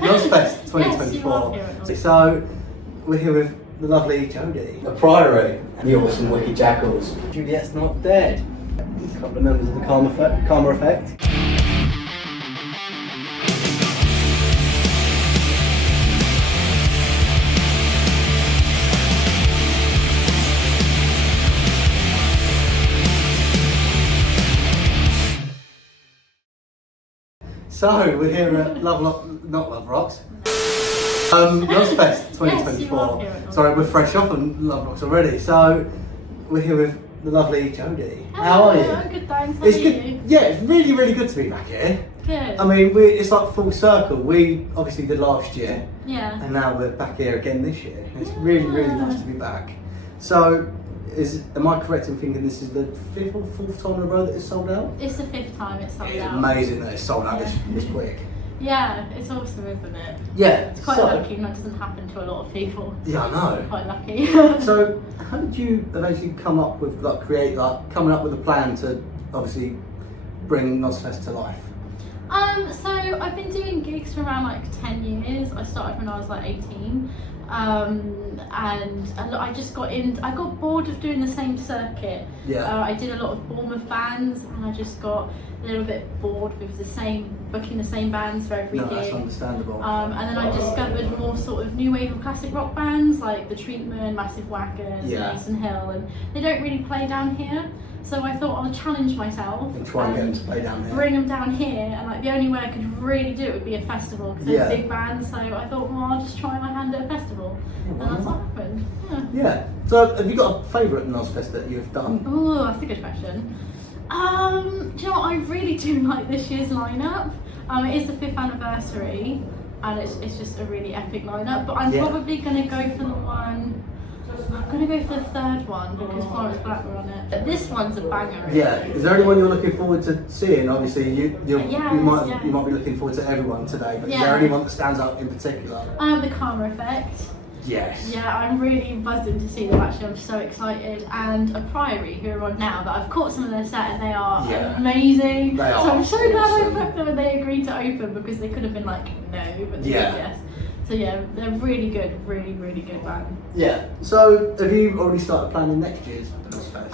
Nozfest 2024. So we're here with the lovely Jodie, the Priory, and the awesome Wicked Jackals. Juliet's not dead. A couple of members of the Karma Effect. So we're here at LoveRocks Nozfest 2024. Sorry, we're fresh off on LoveRocks already. So we're here with the lovely Jodie. How are you? I'm good, thanks. How It's are good. you? Yeah, it's really, really good to be back here. Good. I mean, it's like full circle. We obviously did last year, Yeah. and now we're back here again this year. It's really, really nice to be back. So, am I correct in thinking this is the 5th or 4th time in a row that it's sold out? It's the 5th time it's sold It's out. amazing that it's sold out this quick. Yeah, it's awesome, isn't it? Yeah. It's quite lucky, and that doesn't happen to a lot of people. Yeah, I know. Quite lucky. So, how did you eventually come up with, coming up with a plan to obviously bring Nozfest to life? So I've been doing gigs for around like 10 years. I started when I was like 18. And I just I got bored of doing the same circuit. Yeah. I did a lot of Bournemouth bands, and I just got a little bit bored with booking the same bands for every No, gig. that's understandable. And then I discovered more sort of new wave of classic rock bands like The Treatment, Massive Whackers, Yeah. Mason Hill, and they don't really play down here. So I thought I'll challenge myself And try and get them to play down here. bring them down here, and like the only way I could really do it would be a festival because they're big bands. So I thought, well, I'll just try my hand at a festival, and that's what happened. Yeah. So have you got a favourite Nozfest that you've done? Oh, that's a good question. Do you know what? I really do like this year's lineup. It is the 5th anniversary, and it's just a really epic lineup. But I'm probably gonna go for the one. I'm gonna go for the 3rd one because Florence Black were on it. But this one's a banger. Really. Yeah. Is there anyone you're looking forward to seeing? Obviously, you might yeah. you might be looking forward to everyone today, but is Yeah. there anyone that stands out in particular? The Karma Effect. Yes. Yeah, I'm really buzzing to see them actually. I'm so excited. And a Priory who are on now, but I've caught some of their set and they are amazing. They are so I'm so glad I awesome. booked them and they agreed to open because they could have been like no, but they said yes. So yeah, they're really good, really, really good band. Yeah. So have you already started planning next year's Nozfest?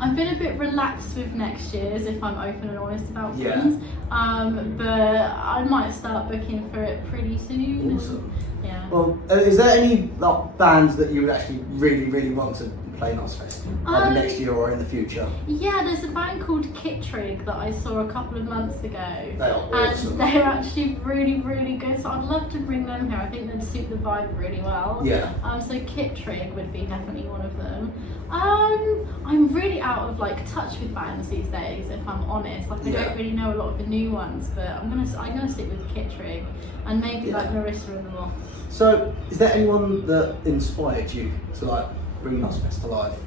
I've been a bit relaxed with next year's, if I'm open and honest about things. But I might start booking for it pretty soon. Awesome. Yeah. Well, is there any bands that you would actually really, really want to play Nozfest either next year or in the future? Yeah, there's a band called Kittrig that I saw a couple of months ago. They are awesome. And they're actually really, really good. So I'd love to bring them here. I think they'd suit the vibe really well. Yeah. So Kittrig would be definitely one of them. I'm really out of touch with bands these days, if I'm honest. I don't really know a lot of the new ones, but I'm gonna stick with Kittrig and maybe Marissa and the Moths. So, is there anyone that inspired you to bring Nozfest to life?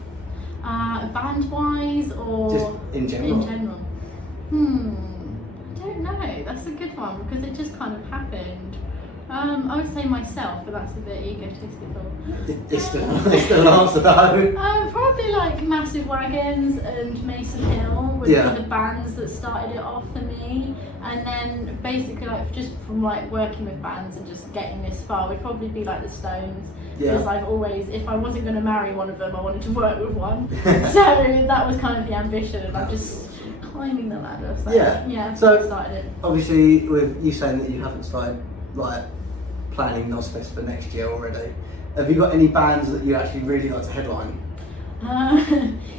Band-wise or just in general? In general. I don't know. That's a good one because it just kind of happened. I would say myself, but that's a bit egotistical. It's still an answer though. Probably Massive Wagons and Mason Hill would be the bands that started it off for me. And then basically just from working with bands and just getting this far would probably be the Stones. Because I've always, if I wasn't going to marry one of them, I wanted to work with one. So that was kind of the ambition, and I'm just climbing the ladder. So, so I started it. Obviously, with you saying that you haven't started planning Nozfest for next year already, have you got any bands that you actually really like to headline?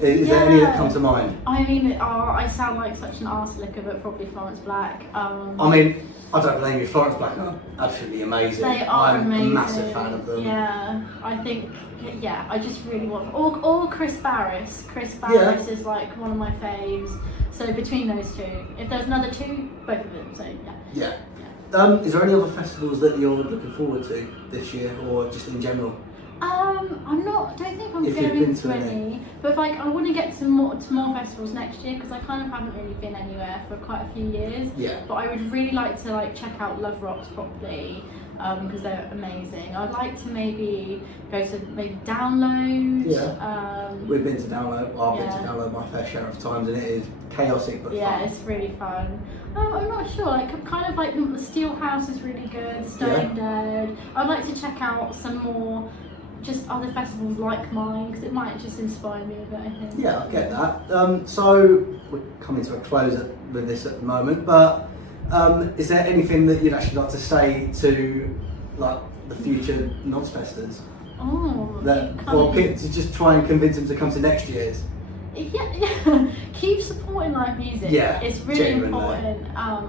Is there any that come to mind? I mean, I sound like such an arse licker, but probably Florence Black. I mean, I don't blame you. Florence Black are absolutely amazing. They are amazing. I'm a massive fan of them. Yeah, I think. Yeah, I just really want. Or Chris Barris. Chris Barris is one of my faves. So between those two, if there's another two, both of them. So yeah. Is there any other festivals that you're looking forward to this year, or just in general? I don't think I'm If you've going been to to any, but like I want to get to more festivals next year because I kind of haven't really been anywhere for quite a few years. Yeah. But I would really like to like check out LoveRocks properly because they're amazing. I'd like to maybe go to maybe Download. Yeah. We've been to Download. I've been Yeah. to Download my fair share of times, and it is chaotic but Yeah, fun. it's really fun. I'm not sure, like kind of like the Steel House is really good, Stone Dead. I'd like to check out some more just other festivals like mine because it might just inspire me a bit, I think. Yeah, I get that. So we're coming to a close with this at the moment, but is there anything that you'd actually like to say to like the future Nozfesters? Oh, To just try and convince them to come to next year's? Yeah. Keep supporting live music. Yeah, it's really genuinely. important.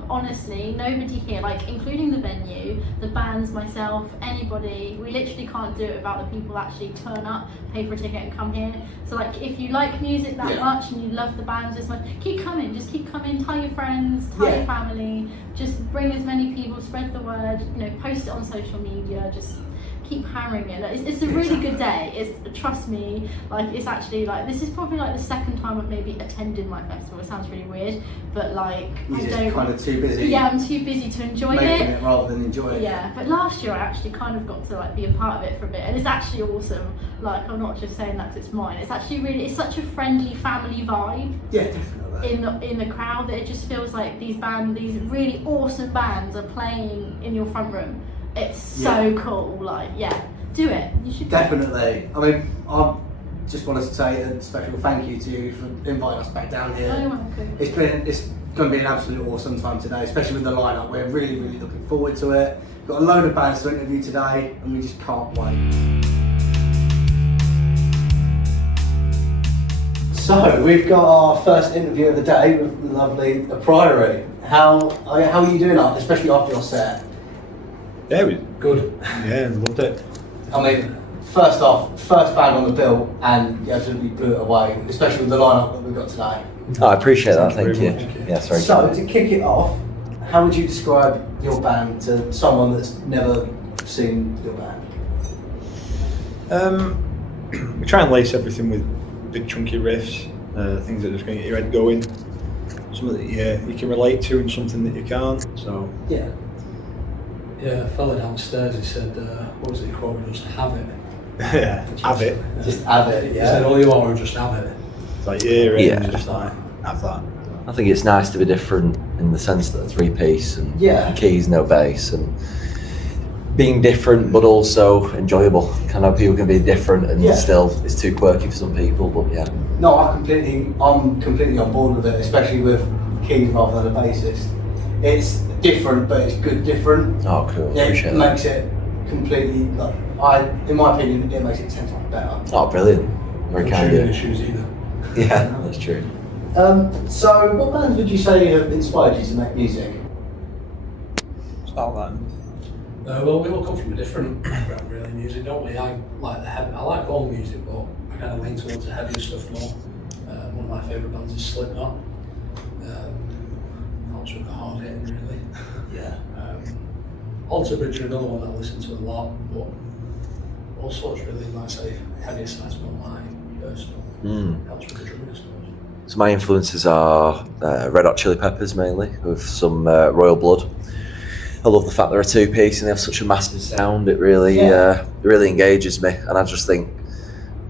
Honestly, nobody here, like including the venue, the bands, myself, anybody, we literally can't do it without the people that actually turn up, pay for a ticket and come here. So like if you like music that much and you love the bands this much, keep coming, just keep coming, tell your friends, tell your family, just bring as many people, spread the word, post it on social media, just keep hammering it. It's a really good day. Trust me, like it's actually like this is probably like the second time I've maybe attended my festival. It sounds really weird, but like You're just kind of too busy. Yeah, I'm too busy to enjoy making it rather than enjoying it. Yeah, but last year I actually kind of got to like be a part of it for a bit, and it's actually awesome. Like I'm not just saying that 'cause it's mine. It's actually really, it's such a friendly family vibe. Yeah, definitely. In the crowd, that it just feels like these really awesome bands are playing in your front room. It's so cool. Like, do it. You should. Definitely. I mean, I just want to say a special thank you to you for inviting us back down here. You're welcome. It's going to be an absolute awesome time today, especially with the lineup. We're really, really looking forward to it. We've got a load of bands to interview today, and we just can't wait. So we've got our first interview of the day with the lovely The Priory. How are you doing, especially after your set? Yeah, it was Good. Yeah, loved it. I mean, first band on the bill, and you absolutely blew it away, especially with the lineup that we've got today. Oh, I appreciate that, thank you. Thank you. Yeah, sorry. So, to kick it off, how would you describe your band to someone that's never seen your band? We try and lace everything with big chunky riffs, things that are just going to get your head going, something that you can relate to and something that you can't. So Yeah, a fella downstairs, he said, what was it he quoted, just have it. yeah, have it. just have it. He Yeah. said, all you want is just have it. It's like yeah, Yeah. just like have that. I think it's nice to be different in the sense that a three-piece and keys, no bass, and being different but also enjoyable. I know people can be different and still it's too quirky for some people, but yeah. No, I'm completely on board with it, especially with keys rather than a bassist. It's different, but it's good different. Oh, cool. Appreciate It that. makes it completely, in my opinion, it makes it 10 times better. Oh, brilliant. Very kind Shooting of you. issues either. Yeah, that's true. So, what bands would you say have inspired you to make music? Start that. Well, we all come from a different background, really, in music, don't we? I like all music, but I kind of lean towards the heavier stuff more. One of my favourite bands is Slipknot. Also the hard hitting, really. Yeah. Alter Bridge are another one that I listen to a lot, but all sorts really, like I say, heavier side's more my personal. Helps with the drumming, I suppose. So my influences are Red Hot Chili Peppers mainly, with some Royal Blood. I love the fact they're a two-piece and they have such a massive sound. It really engages me, and I just think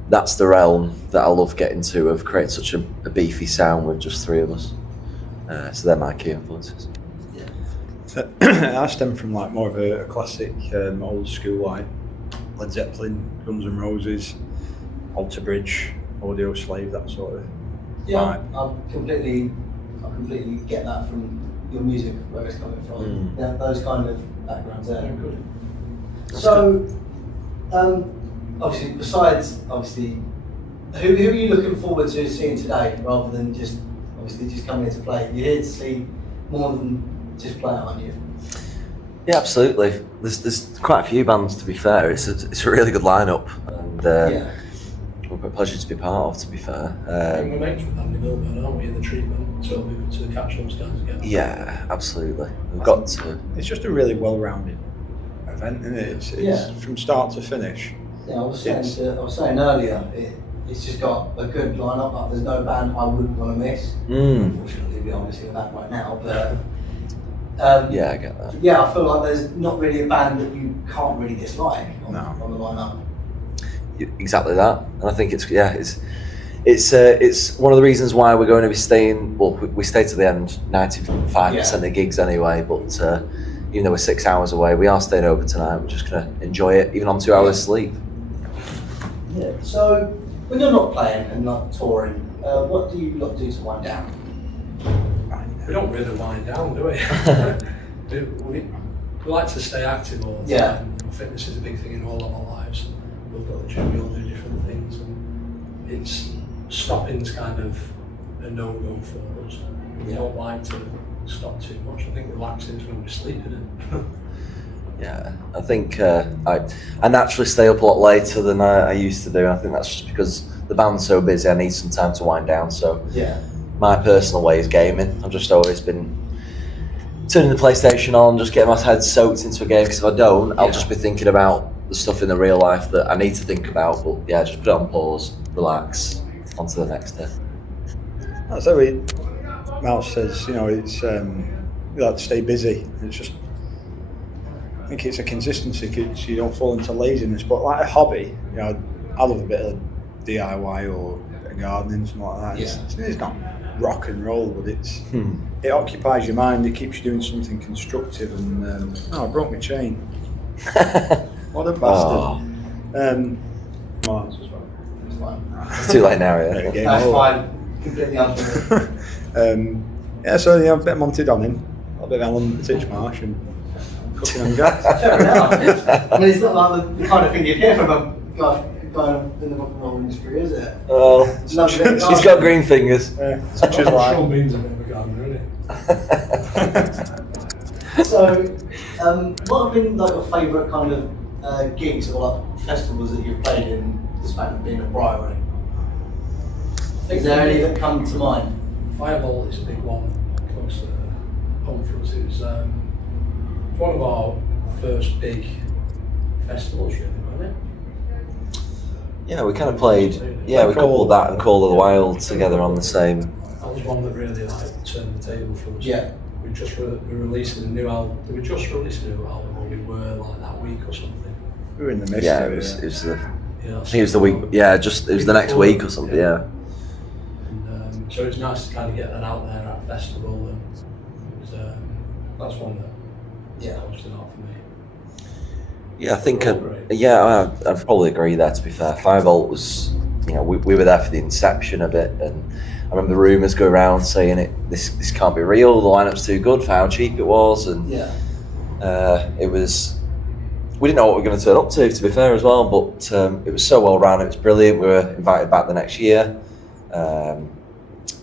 that's the realm that I love getting to, of creating such a beefy sound with just three of us. So they're my key influences. So, I stem from like more of a classic old school, like Led Zeppelin, Guns N' Roses, Alter Bridge, Audio Slave, that sort of. Yeah, I completely get that from your music, where it's coming from. Yeah, those kind of backgrounds there. Good. So, besides who are you looking forward to seeing today, rather than just coming here to play? You're here to see more than just play, aren't you? Yeah, absolutely. There's quite a few bands, to be fair. It's a really good lineup, and a pleasure to be part of, to be fair. We're mates with Andy Milburn, aren't we, in the treatment, so it'll be good to catch those guys again. Yeah, absolutely. We've got to. It's just a really well-rounded event, isn't it? It's from start to finish. Yeah, I was saying earlier, it's just got a good lineup. Like, there's no band I wouldn't want to miss. Unfortunately, we're obviously with that right now, but Yeah, I get that. yeah, I feel like there's not really a band that you can't really dislike on the lineup. Exactly that, and I think it's one of the reasons why we're going to be staying. Well, we stay to the end, 95% of the gigs anyway. But even though we're 6 hours away, we are staying open tonight. We're just gonna enjoy it, even on 2 hours sleep. Yeah. So when you're not playing and not touring, what do you lot do to wind down? We don't really wind down, do we? we like to stay active all the time. Fitness is a big thing in all of our lives. We'll go to the gym, we'll do different things, and it's stopping's kind of a no-go for us. We don't like to stop too much. I think relaxing is when we're sleeping. Yeah, I think I naturally stay up a lot later than I used to do, and I think that's just because the band's so busy. I need some time to wind down. So my personal way is gaming. I've just always been turning the PlayStation on, just getting my head soaked into a game, because if I don't, I'll just be thinking about the stuff in the real life that I need to think about. But yeah, just put it on pause, relax, on to the next day. That's how Mouse says, it's you like to stay busy. It's just, I think it's a consistency, so you don't fall into laziness. But like a hobby, I love a bit of DIY or gardening, something like that. It's not rock and roll, but it occupies your mind. It keeps you doing something constructive. And I broke my chain. What a bastard. Marks as well. It's fine. It's too late now, yeah. That's fine. Completely unfair. So a bit of Monty Donning, a bit of Alan Titchmarsh, and cooking on gas. Fair enough. I mean, it's not like the kind of thing you'd hear from a guy in the rock and roll industry, is it? Oh, she's got green fingers. Such as like. Sean Bean's a bit of a gardener, isn't he? So, what have been like your favourite kind of gigs or like festivals that you've played in the span of being a Priory? Is there any that come to mind? Fireball is a big one close to home for us. It was one of our first big festivals, really, wasn't it? Yeah, we kind of played. Yeah, we coupled that and Call of the Wild together on the same. That was one that really turned the table for us. Yeah. We were releasing a new album. Did we just release a new album, or we were like that week or something? We were in the midst. Yeah, of it was the. Yeah, I think it was the week. Yeah, it was the next week or something. Yeah. And, so it's nice to kind of get that out there at a festival, and it was, that's one that stood out for me. Yeah, I think. I'd probably agree there. To be fair, 5 Volt was. We were there for the inception of it, and I remember the rumours go around saying this can't be real. The lineup's too good for how cheap it was, and it was. We didn't know what we were going to turn up to be fair as well, but it was so well run. It was brilliant. We were invited back the next year.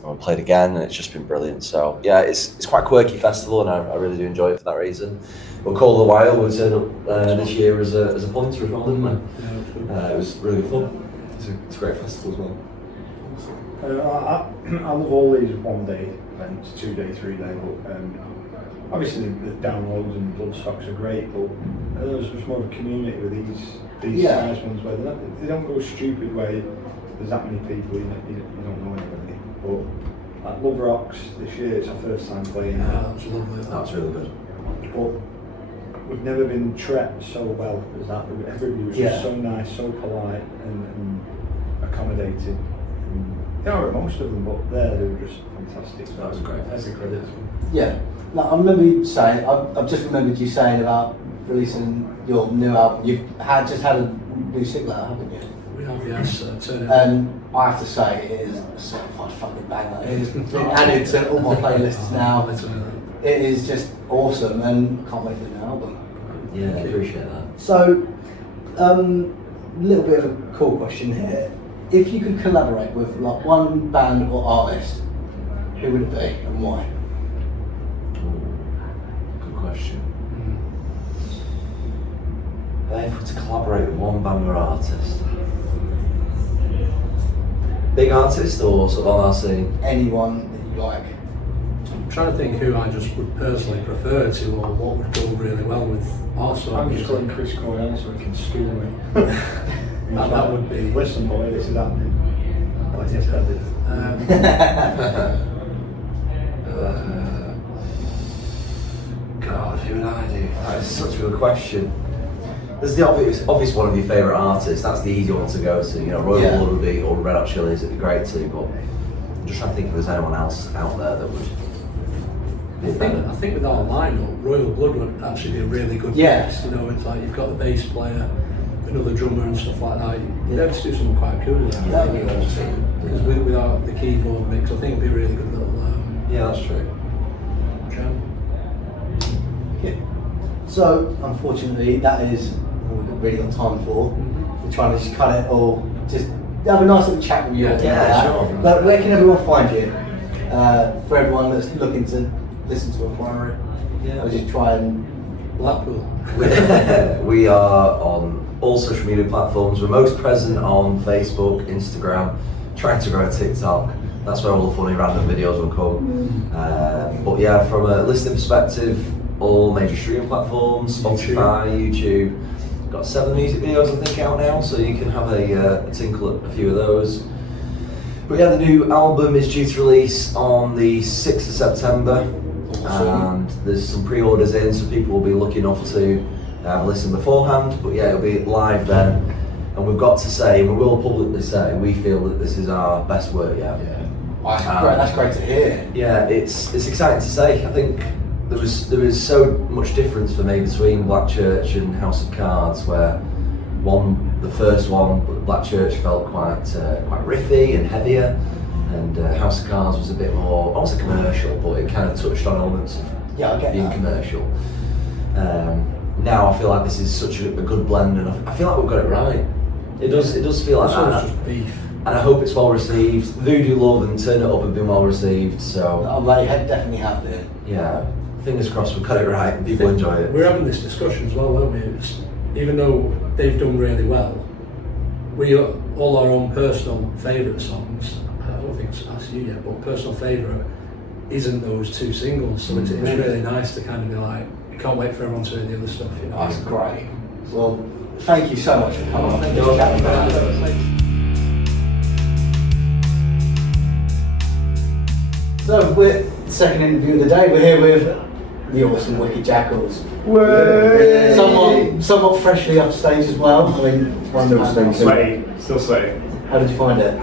We played again, and it's just been brilliant. So yeah, it's quite a quirky festival, and I really do enjoy it for that reason. We'll Call the Wild. We turned up this year as a pointer as well, didn't we? Yeah, it was really fun. It's a great festival as well. I love all these 1 day events, 2 day, 3 day, but obviously the downloads and bloodstocks are great, but there's just more of a community with these nice ones where they don't go stupid where there's that many people, you don't know anybody. But at LoveRocks this year, it's our first time playing. Yeah, that was lovely. That was really good. But we've never been treated so well as that. Everybody was just so nice, so polite and accommodating. They are most of them, but they were just fantastic. That was great. Every credit. Yeah. No, I remember you saying. I've just remembered you saying about releasing your new album. You've just had a new single out, haven't you? We have, yes. Turn It And I have to say, it is a certified fucking banger. It has been added to all my playlists now. It is just awesome, and I can't wait for the new album. Yeah, I appreciate that. So, a little bit of a cool question here. If you could collaborate with like one band or artist, who would it be and why? Good question. If we were to collaborate with one band or artist, big artist or sort of on our scene? Anyone that you like. trying to think who I just would personally prefer to, or what would go really well with our sort of I'm just music. letting Chris go on so he can school me. That would be. Listen, boy, this is happening. What is that? God, who would I do? That is such a good question. There's the obvious one of your favourite artists. That's the easy one to go to. You know, Royal Yeah. Blood would be, or Red Hot Chilies. It'd be great too. But I'm just trying to think if there's anyone else out there that would. I think with our lineup, Royal Blood would actually be a really good Yeah. mix. You know, it's like you've got the bass player, another drummer and stuff like that. You'd have to do something quite cool with that. That'd be awesome. Because without the keyboard mix, I think it'd be a really good little Yeah, that's true. jam. Yeah. So, unfortunately, that is all we've really got time for. We're trying to just cut it all, just have a nice little chat with you. Yeah, sure. But where can everyone find you? For everyone that's looking to listen to Inquiry, Yeah. I'll just try and. Blackpool. We are on all social media platforms. We're most present on Facebook, Instagram, trying to grow a TikTok. That's where all the funny random videos will come. But yeah, from a listening perspective, all major streaming platforms, Spotify, YouTube. Got 7 music videos I think out now, so you can have a tinkle at a few of those. But yeah, the new album is due to release on the 6th of September. And there's some pre-orders in, so people will be lucky enough to have a listen beforehand. But yeah, it'll be live then. And we've got to say, and we will publicly say, we feel that this is our best work yet. That's great to hear. Yeah, it's exciting to say. I think there was so much difference for me between Black Church and House of Cards, where the first one, Black Church felt quite riffy and heavier, and House of Cards was a bit more, almost commercial, but it kind of touched on elements of Yeah, I get being that. commercial. Now I feel like this is such a good blend, and I feel like we've got it right. It does feel like This one's that. just beef. And I hope it's well received. Voodoo Love and Turn It Up have been well received, so They definitely have been. yeah, fingers crossed we've got it right and people enjoy it. We're having this discussion as well, aren't we? Even though they've done really well, we are all our own personal favourite songs. I don't think it's asked you yet, but personal favourite isn't those 2 singles, so it's really nice to kind of be like, I can't wait for everyone to hear the other stuff. You know? That's great. Well, thank you so much for coming. Thank you for chatting about it. So, we're second interview of the day. We're here with the awesome Wicked Jackals. Somewhat freshly off stage as well. I mean, Still sweaty. How did you find it?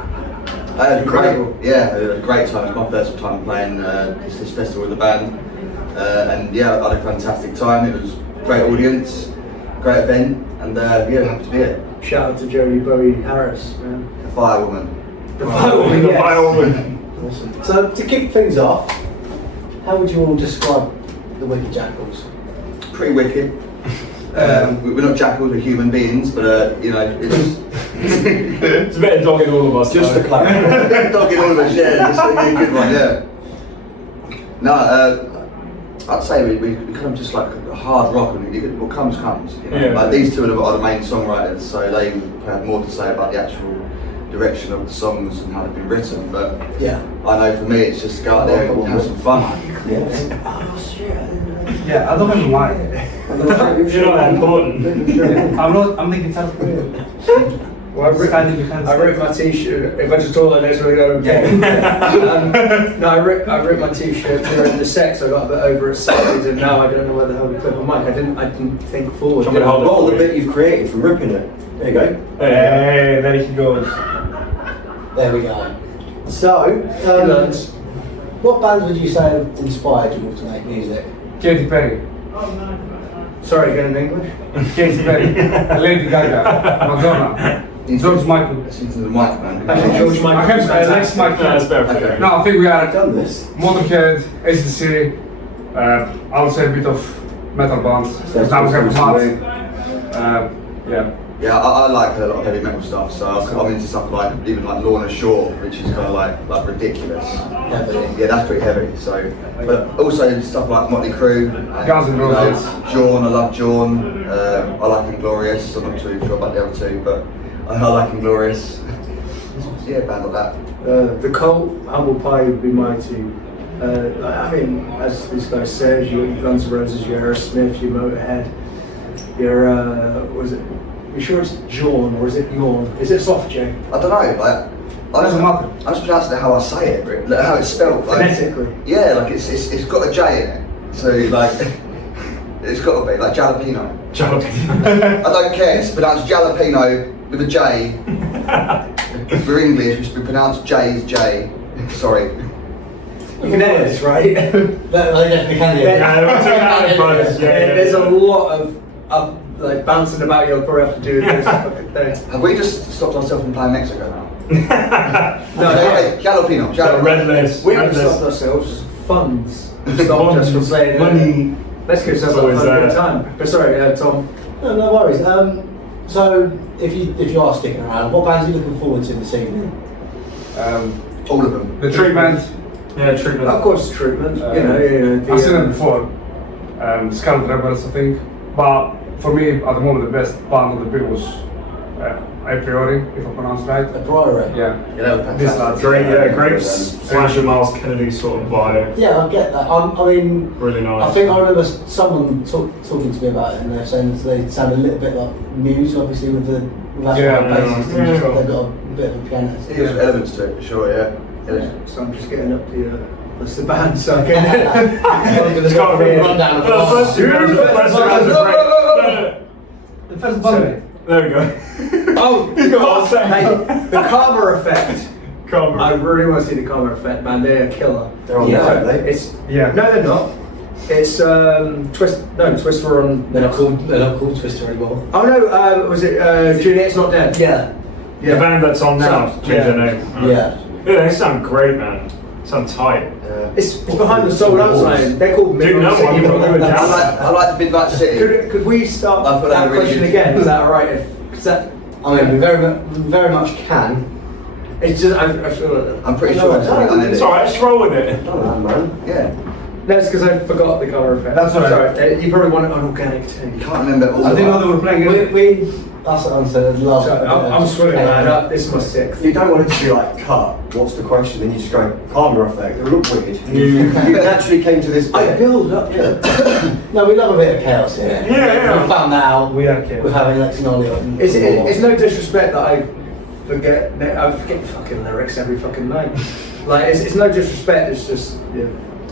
Great, yeah, a great time. It's my first time playing this festival with the band, and yeah, I had a fantastic time. It was a great audience, great event, and yeah, happy to be here. Shout out to Jodie Bowie Harris, man. The Firewoman. The Firewoman, yes. Awesome. So, to kick things off, how would you all describe the Wicked Jackals? Pretty wicked. We're not jackals, we're human beings, but you know, it's It's a bit of dog in all of us. Just to clarify. dog in all of us. Yeah, it's a good one. Yeah. No, I'd say we kind of just like a hard rock, and what comes. You know? Yeah. Like these two are the main songwriters, so they have more to say about the actual direction of the songs and how they've been written. But Yeah. I know for me, it's just go out there and have some fun. Yeah, I don't even like it. You're not that important. I'm thinking South Korea. Well, I ripped my t-shirt. If I just talk like this, we'll go. No, I ripped my t-shirt during the sex. I got a bit overexcited, and now I don't know where the hell to put my mic. I didn't think forward. I'm gonna hold it Roll for the you. bit you've created from ripping it. There you go. Hey, there he goes. There we go. So, what bands would you say have inspired you all to make music? Katy Perry. Sorry, again in English. Katy Perry. Lady Gaga. Madonna. George Michael. Listen to the mic, man. Actually, George I Michael. have next No, that's Michael. better. No, I think we are Done this. Motorhead, ACDC, I would say a bit of metal bands. Because now we have Matt. Yeah. Yeah, I like a lot of heavy metal stuff, so I'm into stuff like even like Lorna Shore, which is kind of like ridiculous. Yeah, that's pretty heavy. So, but also stuff like Motley Crue, and, Guns N' Roses. Jawn, I love Jawn. I like Inglorious. I'm not too sure about the other two, but I like Inglorious. Yeah, band like that. The Cult, Humble Pie would be my two I mean, as this guy says, your Guns N' Roses, your Aerosmith, your Motorhead, your was it? You sure it's Jawn or is it Yawn? Is it soft J? I don't know. I'm just pronouncing it how I say it, like, how it's spelled. Like, Phonetically. Yeah, like it's got a J in it, so like it's got to be like jalapeno. Jalapeno. I don't care. It's pronounced jalapeno with a J. For English, we pronounce J as J. Sorry. You can edit this, right? They definitely can. There's a lot of like bouncing about you'll probably have to do this fucking thing. Have we just stopped ourselves from playing Mexico now? No, Okay, jalapeno. Red list. We haven't stopped ourselves. Funds stopped us from playing. Money. Let's give ourselves a good time. But sorry, Tom. No worries. So if you are sticking around, what bands are you looking forward to this evening? All of them. The treatment. Yeah, treatment. Of course, treatment. I've seen them before. Scarlet Rebels, I think. But for me, at the moment, the best band of the bill was A Priori, if I pronounce right. A Priori? Yeah. Yeah, they were fantastic. This lad, Grapes slash a Miles Kennedy sort of vibe. Yeah, I get that. I mean, Really nice. I think I remember someone talking to me about it, and they're saying that they sound a little bit like Muse, obviously with that bassist. Yeah. They've got a bit of a pianist. There's elements to it for sure, yeah. So I'm just getting up that's the band, so I can. Just got a rundown of the First two rounds are great. The first band. There we go. Oh, the Karma Effect. Karma. I really want to see the Karma Effect, man. They're a killer. They're on there, aren't they? It's Yeah. No, they're not. It's Twister on. They're not called Twister anymore. Oh no, was it Juliet's Not Dead? Yeah. The band that's on now changed their name. Yeah. Yeah, they sound great, man. Sound tight. It's behind the soul outside. They're called Dude, no, Midnight City. I'm not doing I like the Midnight City. Could we start I thought that they were really question good. again? Is that alright? I mean, we very much can. It's just I feel like I'm pretty No, sure I it's don't. something I It's did. alright, just roll with it. I don't know, man. Yeah. no, it's because I forgot the Karma Effect. That's all right. Sorry, you probably want an organic thing. You can't remember all I of didn't know them. they were playing it. That's what I said last. So, I'm swimming, man. This is my sixth. You don't want it to be like cut. What's the question? Then you just go Karma Effect. It would look weird. You naturally came to this. I build up. Yeah. No, we love a bit of chaos here. Yeah. We found that out. We are kidding. With having Lexi Nolly on. It's no disrespect that I forget fucking lyrics every fucking night. Like it's no disrespect. It's just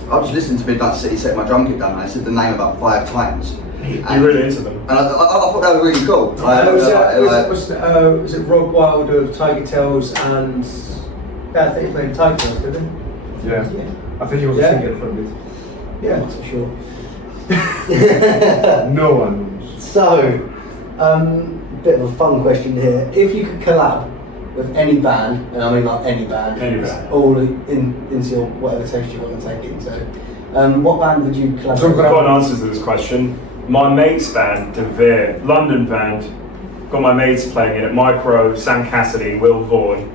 I was listening to Midnight City set my drum kit down and I said the name about 5 times. You're really into them. And I thought that was really cool. Was it Rob Wild of Tiger Tails and I think he played Tiger Tails, didn't he? Yeah. I think he was a singer for a bit. Yeah. Not so sure. No one knows. So, bit of a fun question here. If you could collab with any band, and I mean like any band, all into your whatever taste you want to take it into, what band would you collab So I've with? got an answer to this question. My mate's band, De Vere, London band, got my mates playing in it, Micro, Sam Cassidy, Will Vaughan,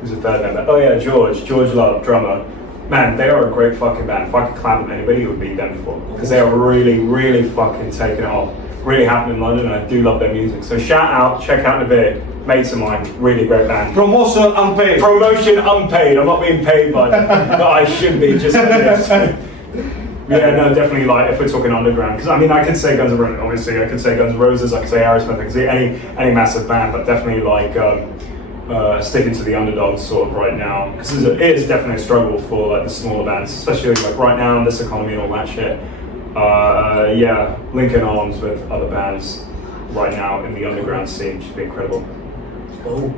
who's the third member. Oh yeah, George Love, drummer. Man, they are a great fucking band. If I could collab with anybody, it would be them four. Because they are really, really fucking taking it off. Really happening in London, and I do love their music. So shout out, check out De Vere, mates of mine, really great band. Promotion unpaid. Promotion unpaid, I'm not being paid by them, but I should be just for this. Yeah, no, definitely. Like if we're talking underground, because I mean, I could say Guns N' Roses. Obviously, I could say Guns N' Roses. I could say Aerosmith. I could say any massive band, but definitely like sticking to the underdogs sort of right now, because it is definitely a struggle for like the smaller bands, especially like right now in this economy and all that shit. Yeah, linking arms with other bands right now in the underground scene should be incredible. Cool.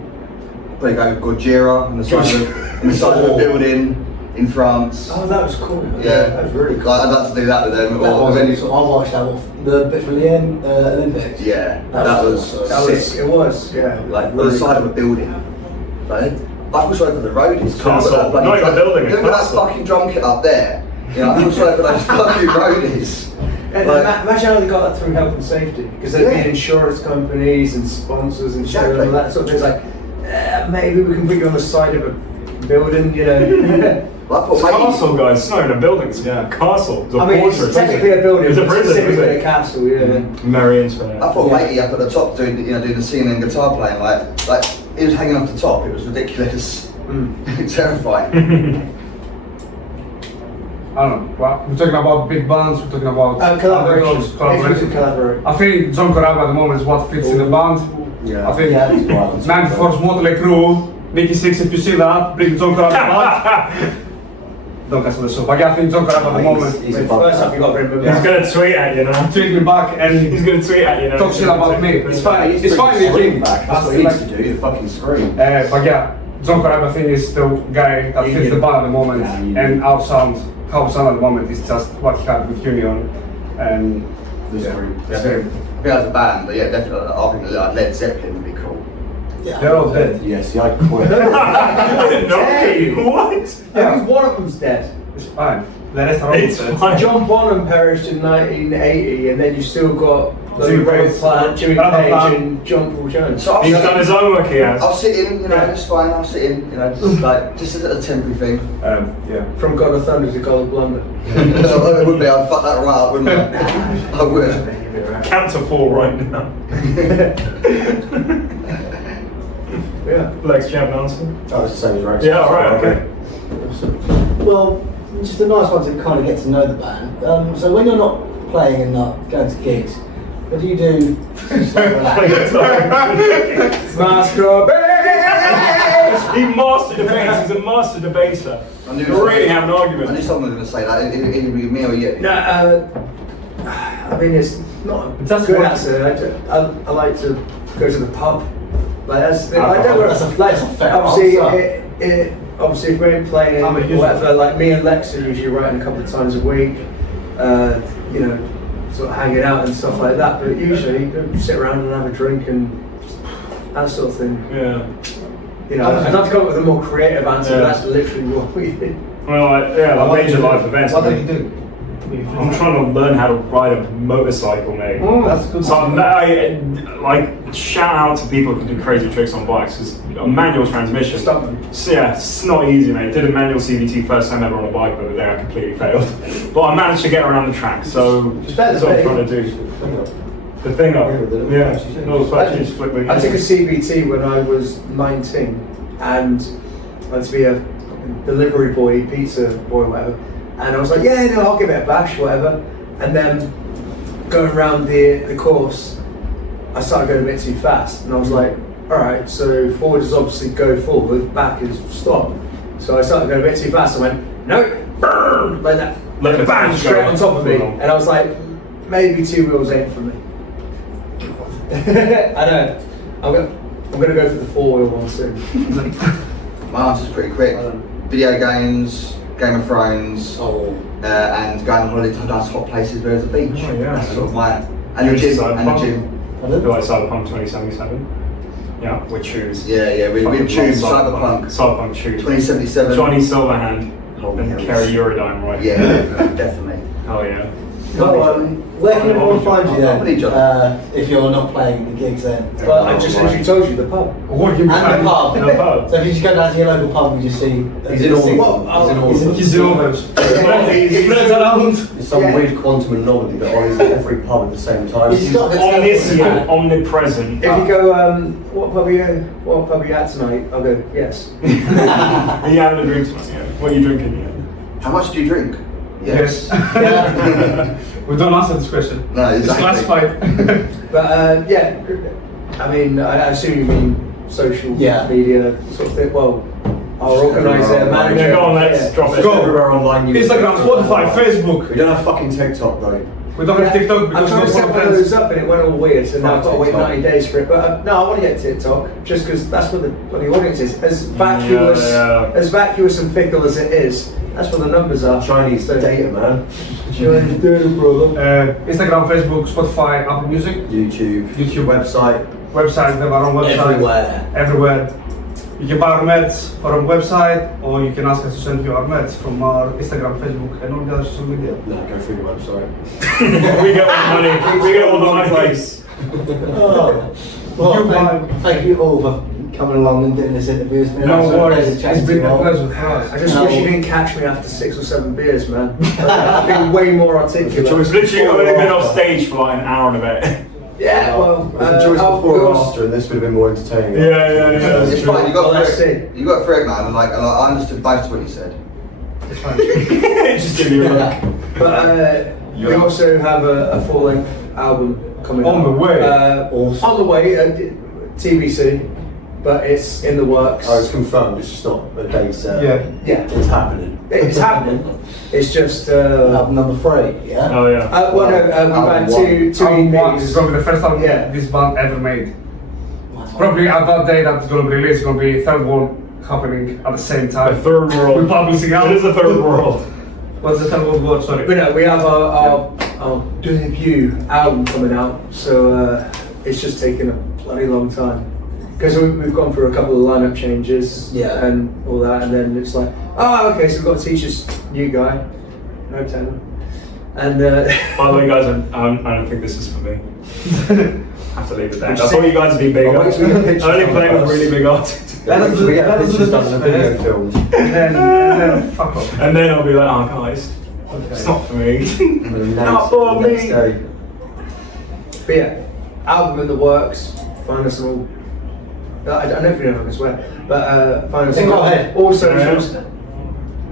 They go with Gojira on the side of a building in France. Oh, that was cool. Yeah, that was really cool. I'd like to do that with them. That or was with any I watched that one, the bit from the Olympics. Yeah, That that was was awesome. It was, yeah. like on the side of a building. Like, I feel sorry for the roadies. Castle. Not even a building, a Look at that castle. fucking drum kit up there. You know, I feel sorry for those fucking roadies. And Like- imagine how they got that through health and safety, because there'd Yeah. be insurance companies and sponsors and shit and all that sort of thing. It's like, maybe we can put you on the side of a building, you know. Well, I thought It's a maybe- castle, guys. It's not even a building. It's a castle. It's a I mean, fortress. it's technically a building, It's a but prison, specifically isn't a it? castle, yeah. Very into it. I thought Yeah. matey up at the top doing the singing and guitar playing, like he was hanging off the top. It was ridiculous, terrifying. I don't know. Well, we're talking about big bands. We're talking about collaborations. collaborations. If we could collaborate. I think John Corab at the moment is what fits in the band. Yeah. I think Yeah, Man Force Motley Crue, Nicky Six. If you see that, bring John Corab back. Don't cancel the show. But yeah, I think John Corab at the moment. He's First off, you got to bring him He's gonna tweet at you now. Tweet me back and He's gonna tweet at you now. talk shit about me. It's fine. It's fine with Scream him. back. That's what he needs to do. The fucking scream. But yeah, John Corab I think is the guy that fits the band at the moment, and how sound at the moment is just what he had with Union, and The scream. Yeah. As a band, but yeah, definitely. I think like Led Zeppelin would be cool. they're all dead. Yes, yeah, I quit. No, what? Yeah, one of them's dead. It's fine. The rest are all It's dead. fine. John Bonham perished in 1980, and then you still got Jimmy Robert Page, Plant, Jimmy Robert Page, Plant. and John Paul Jones. So He's done his own work, he has. I'll sit in, you know, it's fine. I'll sit in, you know, just like just a temporary thing. Yeah. From God of Thunder to God of Blunder. It would be. I'd fuck that right up, wouldn't I? I would. Count to 4 right now. Yeah. Lex, do you have an answer? Oh, it's the same as Rex. Yeah, alright, okay. Well, just a nice one to kind of get to know the band. So when you're not playing and not going to gigs, what do you do to just like relax? He mastered the bass, he's a master debater. You really have an I argument. knew someone was going to say that. Either be me or you. No, I mean it's not a That's good what- answer. I like to go to the pub. Like that's the, That's a fair obviously answer. obviously if we ain't playing I'm a or user. whatever, like me and Lex are usually writing a couple of times a week. You know, sort of hanging out and stuff like that. But usually you go sit around and have a drink and that sort of thing. Yeah. You know, I'd have to come up with a more creative answer. Yeah. But that's literally what we did. Well, yeah, like major life events. What do you do? I'm trying to learn how to ride a motorcycle, mate. That's good. So I like shout out to people who can do crazy tricks on bikes. Because a manual transmission. Stop them. So, yeah, it's not easy, mate. Did a manual CVT first time ever on a bike, but there I completely failed. But I managed to get around the track, so that's what I'm trying to do. The thing up, yeah. No, it's actually just flip the I took a CVT when I was 19 and I had to be a delivery boy, pizza boy, whatever. And I was like, yeah, no, I'll give it a bash, whatever. And then going around the course, I started going a bit too fast. And I was like, all right, so forward is obviously go forward, back is stop. So I started going a bit too fast. I went, no, burn, like that. Let the Bang, tank straight go. on top of me. And I was like, maybe 2 wheels ain't for me. I know. I'm gonna go for the 4-wheel one soon. My answer's pretty quick. Video games, Game of Thrones, and going on holiday to nice hot places where there's a beach. Oh, yeah. That's sort of my and the gym. And the gym. I feel like Cyberpunk 2077. Yeah, we choose. Yeah, we choose Cyberpunk Cyberpunk choose. 2077. Johnny Silverhand Holy and hell. Kerry Eurodyne, right? Yeah, definitely. Oh yeah. Well, where can everyone find you What did you then? If you're not playing the gigs then? Well, I just literally told you the pub. What do you mean? And the pub. In the pub. So if you just go down to your local pub, you just see. He's in all of them. He's in all of them. He's in all those. He's around. It's some weird quantum anomaly that Ollie's in every pub at the same time. He's got the Omniscient, omnipresent. If you go, what pub are you at tonight? I'll go, yes. Are you having a drink tonight? Yeah. What are you drinking? Yeah. How much do you drink? Yes. We don't answer this question. No, It's exactly. classified. But yeah, I mean, I assume you mean social media sort of thing. Well, our organizer, manager. Yeah, go on, let's drop it. Go everywhere online. Instagram, Spotify, Facebook. We don't have fucking TikTok though. We don't have TikTok I'm because trying to we set don't one of have those friends. up and it went all weird, so now I've got to wait TikTok. 90 days for it. But no, I want to get TikTok just because that's what the audience is. As vacuous, as vacuous and fickle as it is, that's what the numbers are. Chinese data, man. Chinese data, brother. Instagram, Facebook, Spotify, Apple Music, YouTube, website. website, we have our own website. Everywhere. You can buy our merch from our website, or you can ask us to send you our merch from our Instagram, Facebook, and all the other social media. No, go through the website. We get all the money. We get all the money. Well, thank you all for coming along and doing this interview. It's been an No absolute worries. pleasure It's chatting to been you a all. pleasure for us. I just wish you didn't catch me after 6 or 7 beers, man. I've been way more articulate. We've literally only been off stage for like an hour and a bit. Yeah, well, There's a choice before or after, and this would have been more entertaining. Yeah. It's fine. You got Well, through it. You got through it, man. And I understood most of what you said. It's fine. Just give you a look. But we also have a full-length album coming On out. the way? Awesome. On the way, TBC, but it's in the works. Oh, it's confirmed. It's just not a date set. Yeah, It's happening. it's happening. It's just. Album number 3, yeah? Oh yeah. Well, no, we've had Album two Album one EPs. is probably the first album Yeah. this band ever made. Probably at that day that's going to be released, it's going to be third one happening at the same time. The third world. We're publishing It is the third world. What's the third world? Sorry. But no, we have our debut album coming out, so it's just taken a bloody long time. Because we've gone through a couple of lineup changes and all that, and then it's like, oh, okay, so we've got to teach this new guy, no tenor. And By the way, guys, I don't think this is for me. I have to leave it there. That's all you guys be big I'll wait till we get pictures I only play from with us. really big artists. We get pictures done and a video filmed. And then fuck off. And then I'll be like, oh guys, it's not for me. Not for me. Day. But yeah, album in the works. Find us on all. I don't know if you know if I can swear, but find us Think on ahead. all socials.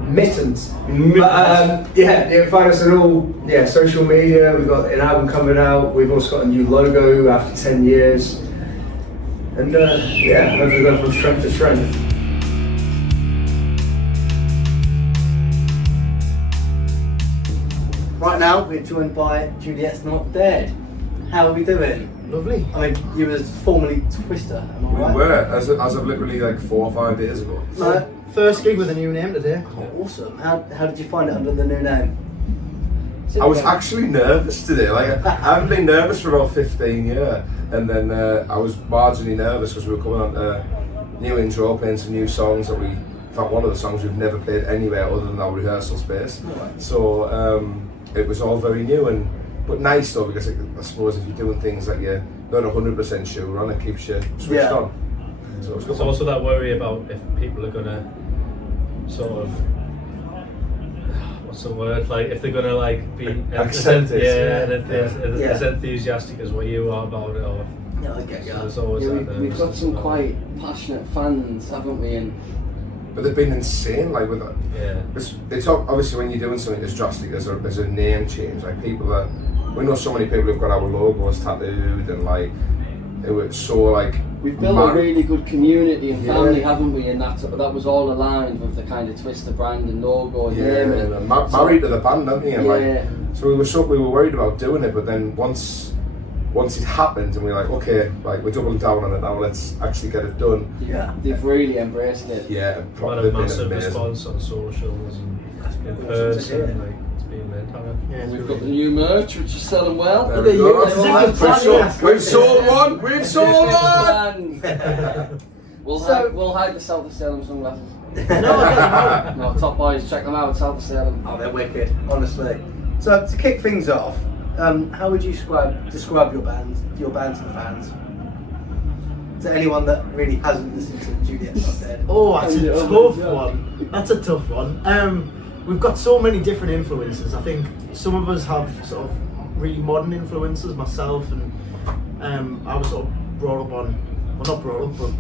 Mittens. But yeah, find us on all social media. We've got an album coming out. We've also got a new logo after 10 years. And hopefully go from strength to strength. Right now, we're joined by Juliet's Not Dead. How are we doing? Lovely. I mean, you was formerly Twister, am I We right? were, as of literally like 4 or 5 days ago. No. First gig with a new name today. Oh, awesome. How did you find it under the new name? I was actually nervous today. Like I haven't been nervous for about 15 years, and then I was marginally nervous because we were coming on to new intro, playing some new songs that in fact, one of the songs we've never played anywhere other than our rehearsal space. Right. So it was all very new but nice though, because I suppose if you're doing things that you're not 100% sure on, it keeps you switched on. So it was good. There's also that worry about if people are gonna sort of, what's the word, like if they're gonna like be Accept it. as enthusiastic as what you are about it, or Yeah, I get you. so there's always that We've got some nervousness quite passionate fans, haven't we? And But they've been insane, like with that. Yeah. It's obviously when you're doing something as drastic as a name change, like people that we know so many people who've got our logos tattooed and like it was so like we've built a really good community and family, haven't we? And that was all aligned with the kind of Twister brand and logo and name. And married to the band, aren't we? And like, so we were worried about doing it, but then once it happened and we were like, okay, like we're doubling down on it now, let's actually get it done. Yeah, they've really embraced it. Yeah, Had probably a been massive amazing. response on socials and in awesome to person. hear. Like it's been mental. Yeah, we've got the new merch, which is selling well. There we go. We've sold one. We've sold one. We'll hide the South of Salem sunglasses. No, top boys, check them out. South of Salem. Oh, they're wicked, honestly. So to kick things off, how would you describe your band to the fans? To anyone that really hasn't listened to Juliet's Not Dead. Oh, that's a tough one. That's a tough one. We've got so many different influences. I think some of us have sort of really modern influences. Myself and I was sort of brought up on, well not brought up, but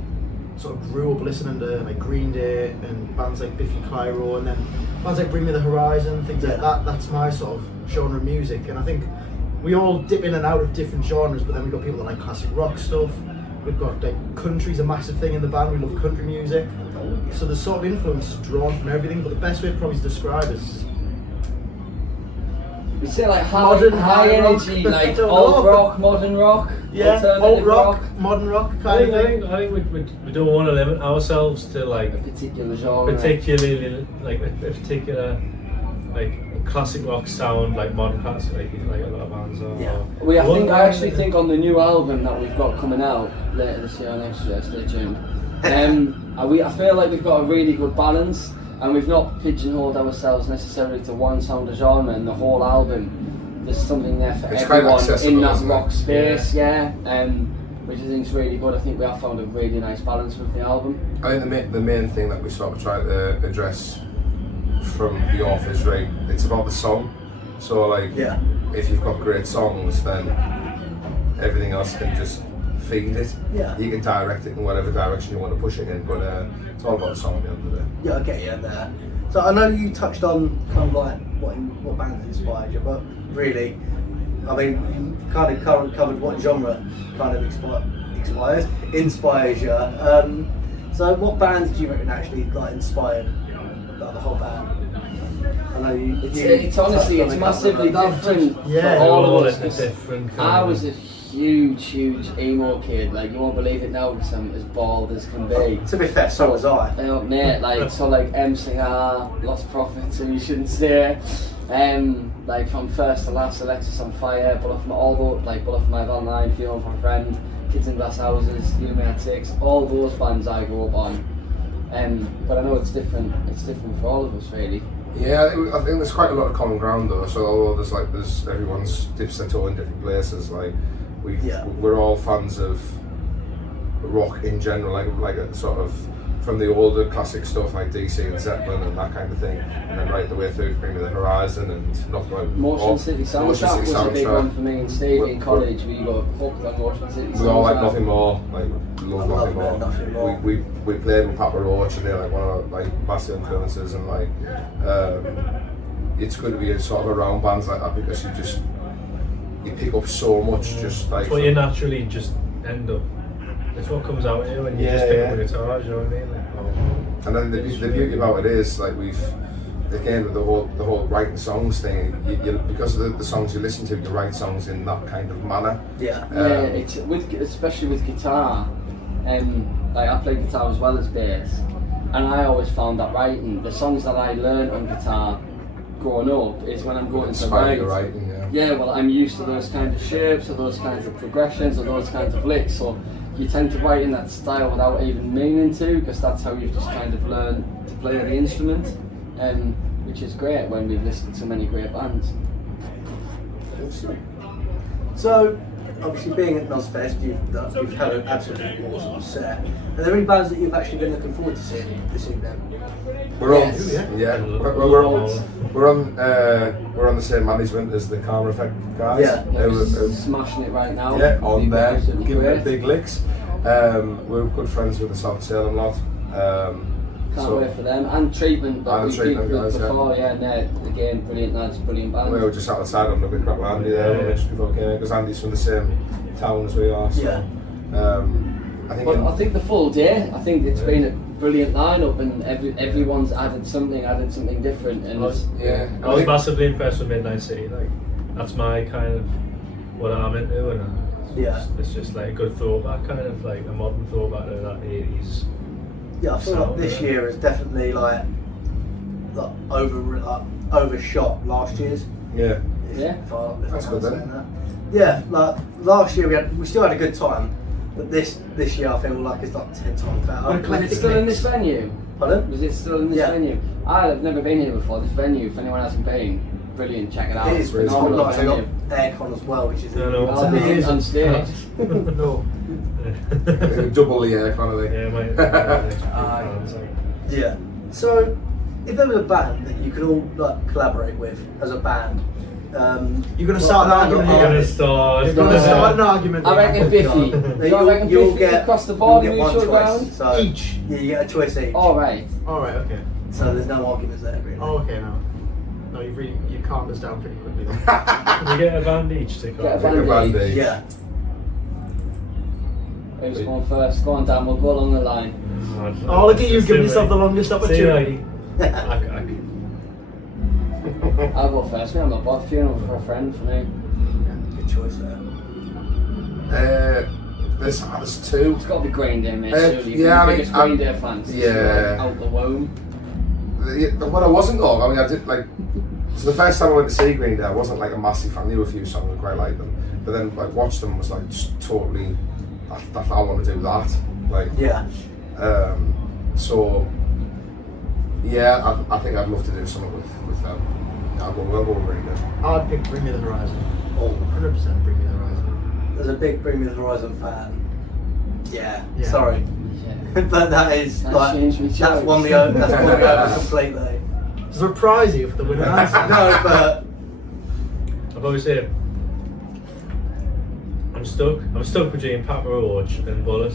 sort of grew up listening to like Green Day and bands like Biffy Clyro, and then bands like Bring Me the Horizon, things like that. That's my sort of genre of music, and I think we all dip in and out of different genres. But then we've got people that like classic rock stuff. We've got like country's a massive thing in the band. We love country music. So there's sort of influences drawn from everything. But the best way probably to describe it is We say like modern high energy, like old rock, modern rock, alternative old rock, modern rock kind of thing. I think we don't want to limit ourselves to like a particular genre, particularly like a particular like a classic rock sound, like modern classic, like a lot of bands are. Yeah. I actually think on the new album that we've got coming out later this year or next year, stay tuned. I feel like we've got a really good balance, and we've not pigeonholed ourselves necessarily to one sound or genre. And the whole album, there's something there for everyone in that rock space. Which I think is really good. I think we have found a really nice balance with the album. I think the main thing that we sort of try to address from the off is right. It's about the song. So like, if you've got great songs, then everything else can just feed it. Yeah. You can direct it in whatever direction you want to push it in, but it's all about the song at the end of the day. Yeah, I get you there. So I know you touched on kind of like what bands inspired you, but really, I mean, you kind of covered what genre kind of inspires you. So what bands do you reckon actually like inspired like the whole band? I know It's honestly, it's massively different for all of us. I was a huge emo kid. Like, you won't believe it now because I'm as bald as can be. To be fair, so was I. Mate, like, so like MCR, Lost Prophets, who you shouldn't say. Like from first to last, Alexis on Fire, Bullet for My Valentine, Funeral for a Friend, Kids in Glass Houses, Lunatics, all those bands I grew up on. But I know it's different for all of us, really. Yeah, I think there's quite a lot of common ground though. So although there's everyone's dips their toe in different places. Like we're all fans of rock in general, like a sort of from the older classic stuff like DC and Zeppelin and that kind of thing, and then right the way through Bring Me the Horizon and Nothing Like Motion City Soundtrack was a big one for me in Stevie in college. We got hooked on Motion City Soundtrack. We all like Nothing More, like love Nothing More. We played with Papa Roach and they're like one of our like massive influences, and like it's good to be sort of around bands like that because you pick up so much just like. It's what you naturally just end up. It's what comes out here when you just pick up a guitar, you know what I mean? Like, and then the beauty about it is like with the whole writing songs thing. You because of the songs you listen to, you write songs in that kind of manner. Yeah. It's especially with guitar. Like I play guitar as well as bass, and I always found that writing the songs that I learned on guitar growing up is when I'm going to write. Writing, well, I'm used to those kinds of shapes, or those kinds of progressions, or those kinds of licks. So you tend to write in that style without even meaning to, because that's how you've just kind of learned to play the instrument, which is great when we've listened to so many great bands. So, obviously being at Nozfest, you've had an absolutely awesome set. Are there any bands that you've actually been looking forward to seeing this evening? We're on the same management as the Karma Effect guys. Yeah, smashing it right now. Yeah, on there, giving great. it big licks. We're good friends with the South Salem lot. Can't wait for them. And Treatment that we did before, and they're again brilliant lads, brilliant band. We were just outside on the big crap with Andy there just before we came in, because Andy's from the same town as we are. So, I think the full day, I think it's been a brilliant lineup, and everyone's added something different. And I was massively impressed with Midnight City. Like that's my kind of what I'm into, and it's just like a good throwback, kind of like a modern throwback to that 80s. Yeah, I feel like this year is definitely like overshot last year's. Yeah. That's good then. Yeah, like last year we still had a good time, but this year I feel like it's like 10 times better. Was it still in this venue? Pardon? Was it still in this venue? I've never been here before. This venue, if anyone hasn't been, brilliant. Check it out. It is phenomenal. It's got aircon as well, which is on stage. No. Double the aircon, I think. Yeah. So, if there was a band that you could all like collaborate with as a band, you're going to start an argument here. You're going to start an argument. I reckon Biffy. You'll get across the board you'll get mutual ground. So each. Yeah, you get a choice each. Alright, okay. So there's no arguments there, really. Oh, okay, no. No, you calmed us down pretty quickly. Can we get a band each to get a band each. Yeah. Who's going first? Go on, Dan, we'll go along the line. Oh, look at you giving yourself the longest opportunity. I'll go first, I'm not bothered. Funeral for a Friend for me. Good choice there. There's two. It's got to be Green Day, mate. Surely. Yeah, the biggest Green Day fans. Yeah. Out the womb. When I wasn't though, I mean, I did like. So the first time I went to see Green Day, I wasn't like a massive fan. I knew a few songs, I quite liked them, but then like watched them was like just totally. I want to do that. Like. Yeah. So. Yeah, I think I'd love to do something with them. I'll go with Green Day. I'd pick Bring Me the Horizon. 100% Bring Me the Horizon. There's a big Bring Me the Horizon fan. Yeah. Sorry. But that is that's won me over completely. Surprise you for the winner answer. No, but I've always said I'm stuck between Papa Roach and Bullet.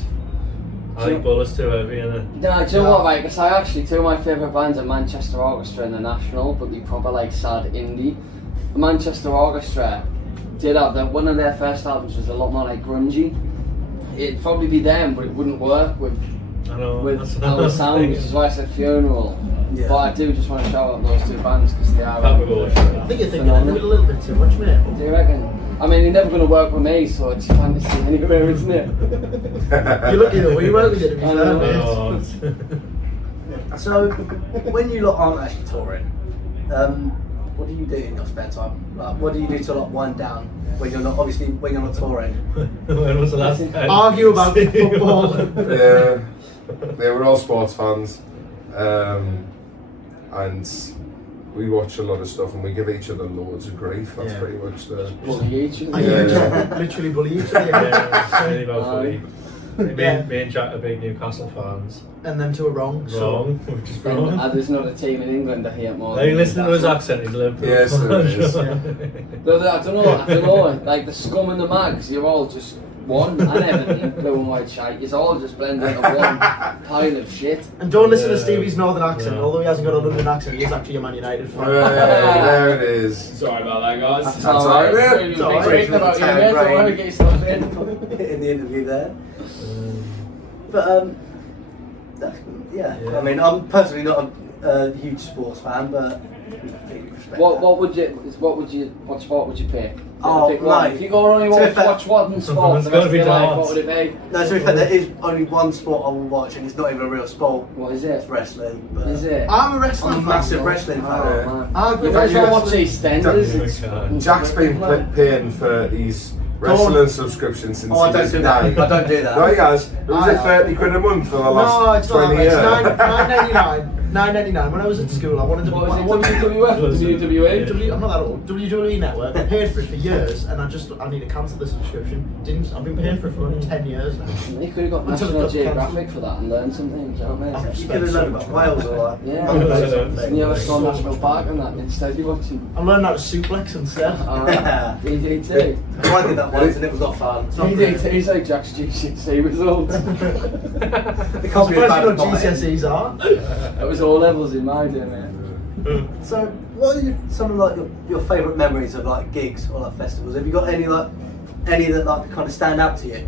I think Bullet's too heavy, innit? No, do you know what, right? Because I actually, two of my favourite bands are Manchester Orchestra and the National, but they proper like sad indie. The Manchester Orchestra did have one of their first albums was a lot more like grungy. It'd probably be them, but it wouldn't work with our sound, which is why I said Funeral. Yeah. But I do just want to shout out those two bands because they are. I think you're thinking a little bit too much, mate. Do you reckon? I mean, they're never going to work with me, so it's fantasy anywhere, isn't it? You're lucky that we work with you, to be fair, mate. So, when you lot aren't actually touring, what do you do in your spare time? Like, what do you do to like wind down when you're not touring? When was the last time? Argue about football. Yeah, we're all sports fans, and we watch a lot of stuff and we give each other loads of grief. That's pretty much the. Bully each other. Yeah. Literally bully each other. Yeah, really about fully. Me and Jack are big Newcastle fans. And them two are wrong. Which is wrong. There's not a team in England I hate more. Are you listening to his accent? He's Liverpool. Yes, there is. I don't know. Like the scum and the mags, you're all just one. And Everton, blue and white shite. It's all just blended into one pile of shit. And don't listen to Stevie's northern accent. Although he hasn't got a London accent, he is actually a Man United fan. There it is. Sorry about that, guys. That's alright. It's all right. About you, mate. Don't worry, get yourself in. In the interview there. But I mean, I'm personally not a huge sports fan, but what sport would you pick? Oh, pick one. mate. If you go only watch one sport for the rest of your life, what would it be? No, to be fair, there is only one sport I will watch, and it's not even a real sport. What is it? It's wrestling. But Is it? I'm a wrestling I'm a fan. massive wrestling fan. You guys don't watch EastEnders? Jack's been paying for his wrestling subscription since I don't do that. I don't do that. No, he has. It was like 30 quid a month for the No, last it's not. 20 It's years. $9.99. When I was at school, I wanted to. What was it? WWE? I'm not that old. WWE Network. I paid for it for years, and I need to cancel the subscription. I've been paying for it for 10 years now. You could have got National Geographic for that and learned something. Do you know what I mean? You could have learned about Wales or like. Yeah. And you ever saw National Park and that instead you watching. I learned how to suplex instead. DDT. I did that once and it was not fun. DDT's like Jack's GCSE results. It can't be as bad as mine. GCSEs are. It was all levels in my day, mate. So, what are some of like your favourite memories of like gigs or like festivals? Have you got any that like kind of stand out to you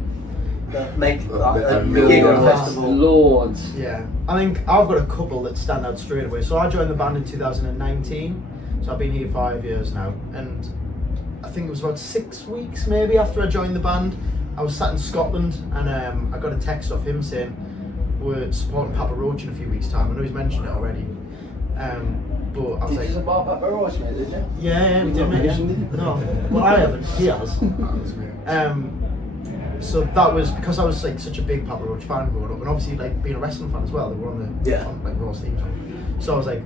that make like a gig or a festival? Lords. Yeah, I think I've got a couple that stand out straight away. So I joined the band in 2019. So I've been here 5 years now, and I think it was about 6 weeks maybe after I joined the band. I was sat in Scotland, and I got a text off him saying we're supporting Papa Roach in a few weeks' time. I know he's mentioned it already. But I was Did you support Papa Roach, mate, did you? Yeah, we did, mate. Yeah. No, well, I haven't. He has. So that was because I was like such a big Papa Roach fan growing up, and obviously like being a wrestling fan as well. They were on like Raw's theme song. So I was like,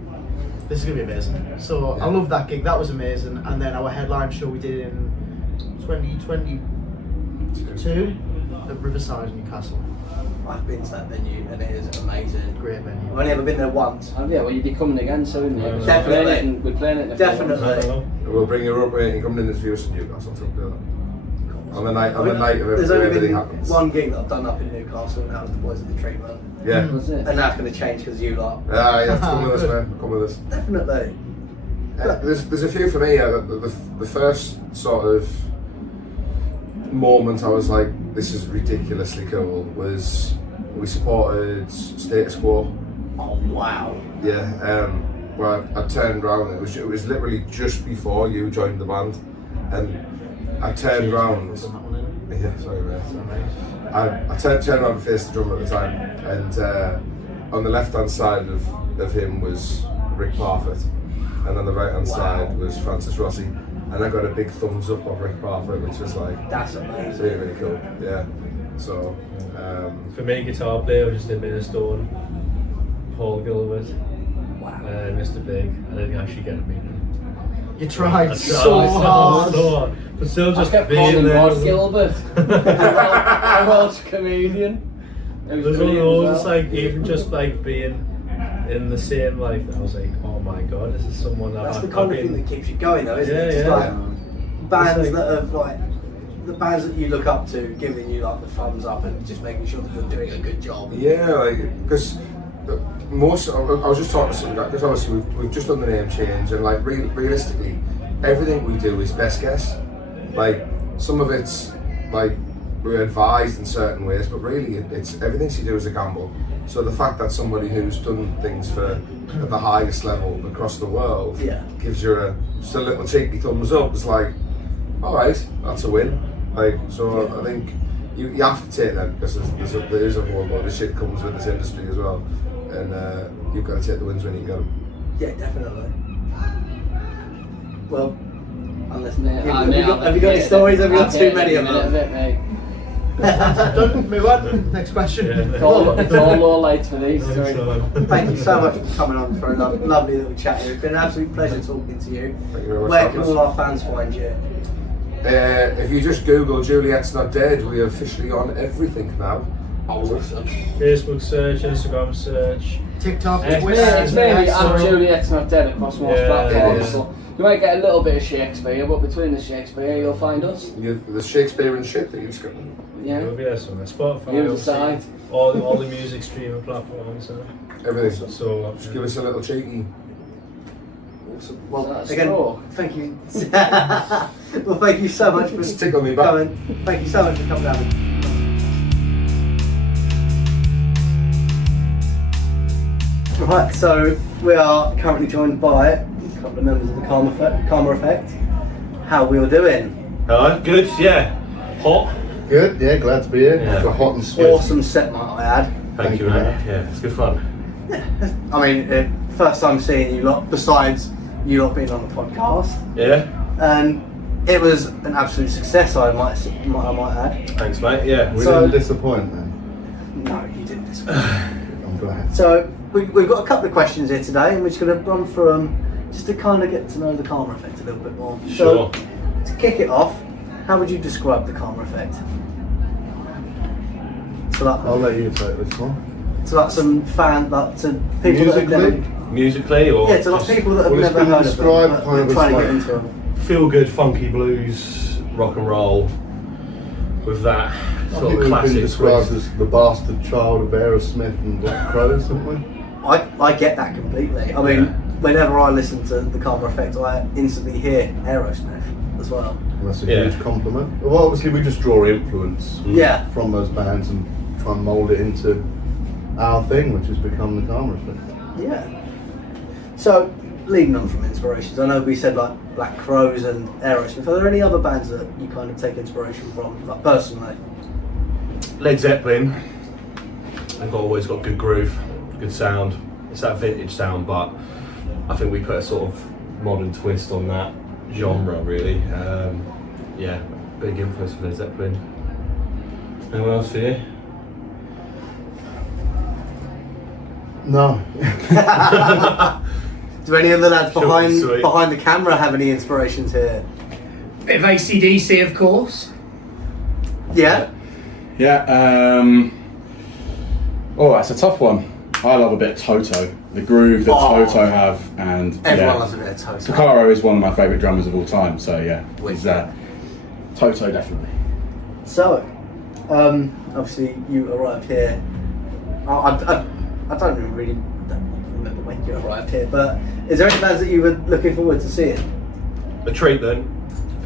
this is gonna be amazing. So I loved that gig. That was amazing. And then our headline show we did in 2022 at Riverside, Newcastle. I've been to that venue and it is amazing. Great venue. I've only ever been there once. Yeah, well, you'd be coming again soon. Yeah. Definitely. We're playing it in a Definitely. We'll bring you up and come in and interview us in Newcastle. On the night of There's only everything been happens. one gig that I've done up in Newcastle, and that was the Boys of the Treatment. Yeah. Was it? And that's going to change because you lot. You have to come with us, man. Come with us. Definitely. There's a few for me. The first sort of moment I was like, this is ridiculously cool, was we supported Status Quo. Oh wow. Yeah. Well, I turned around. It was literally just before you joined the band, and I turned around. Yeah, sorry, mate. I turned around and faced the drummer at the time, and on the left-hand side of him was Rick Parfitt, and on the right-hand side was Francis Rossi, and I got a big thumbs up of Rick Parfitt, which was like, that's amazing. Really, really cool. Yeah. So for me, guitar player was just a Minute Stone, Paul Gilbert, Mr. Big. I didn't actually get a meeting. You tried so hard. But still just I kept calling Rod Gilbert. A Welsh comedian. There's always like even just like being in the same like I was like, oh my god, this is someone that that's the kind of thing that keeps you going though, isn't it? Just like bands that have like the bands that you look up to giving you like the thumbs up and just making sure that you're doing a good job? Yeah, like, because most, I was just talking to somebody, because obviously we've just done the name change, and like realistically, everything we do is best guess. Like, some of it's like we're advised in certain ways, but really it's everything you do is a gamble. So the fact that somebody who's done things at the highest level across the world gives you just a little cheeky thumbs up, it's like, all right, that's a win. Like, so I think you have to take that, because there is a whole lot of shit that comes with this industry as well, and you've got to take the wins when you get them. Yeah, definitely. Well, unless Have you got any stories? Have you got too many of them? them? Done. Move on. Next question. It's all low lights for these. Thank you so much for coming on for a lovely little chat here. It's been an absolute pleasure talking to you. Thank you very much. Where can all our fans find you? If you just Google Juliet's Not Dead, we are officially on everything now. Awesome. Facebook search, Instagram search, TikTok, It's mainly Juliet's Not Dead across most platforms. So you might get a little bit of Shakespeare, but between the Shakespeare, you'll find us. The Shakespeare and shit that you've got. Yeah. We'll be there somewhere. Spotify, You decide. all the music streaming platforms. Everything. So just give us a little cheeky. Awesome. Well, That's again, straw. thank you. Well, thank you so much for tickle me back. coming. Thank you so much for coming down. Right, so we are currently joined by a couple of members of the Karma Effect. How we all doing? Hello, good, yeah. Hot? Good, yeah, glad to be here. Yeah. For hot and sweaty. Awesome set, might I add. Thank you, mate. Yeah, it's good fun. I mean, first time seeing you lot, besides you lot being on the podcast. Yeah. And it was an absolute success, I might add. Thanks, mate. Yeah. We So- didn't disappoint then. No, you didn't disappoint. I'm glad. So we've got a couple of questions here today, and we're just going to run through them just to kind of get to know the Karma Effect a little bit more. Sure. So, to kick it off, how would you describe the Karma Effect? So that, I'll let you take this one. to like some to people that have never, Musically, or yeah, to like just people that have Well, it's never been heard of them, described but kind of are trying to as get like- into them. feel good, funky blues, rock and roll, with that I sort think of we've classic been described twist. as the bastard child of Aerosmith and Black Crows, haven't we? I get that completely. I mean, whenever I listen to the Karma Effect, I instantly hear Aerosmith as well. And that's a Yeah. huge compliment. Well, obviously we just draw influence Yeah. from those bands and try and mould it into our thing, which has become the Karma Effect. Yeah. So, leading on from inspirations, I know we said like Black Crows and Aerosmith. Are there any other bands that you kind of take inspiration from, like personally? Led Zeppelin. They've always got good groove, good sound. It's that vintage sound, but I think we put a sort of modern twist on that genre, really. Yeah, big influence from Led Zeppelin. Anyone else for you? No. Do any of the lads Short and sweet. behind the camera have any inspirations here? Bit of AC/DC, of course. Yeah. Yeah. Oh, that's a tough one. I love a bit of Toto. The groove that Toto have, and Everyone loves a bit of Toto. Takaro is one of my favourite drummers of all time. So yeah, Wicked. it's Toto definitely. So, obviously you arrived here. I don't really remember when you arrived here, but is there any bands that you were looking forward to seeing? The Treatment.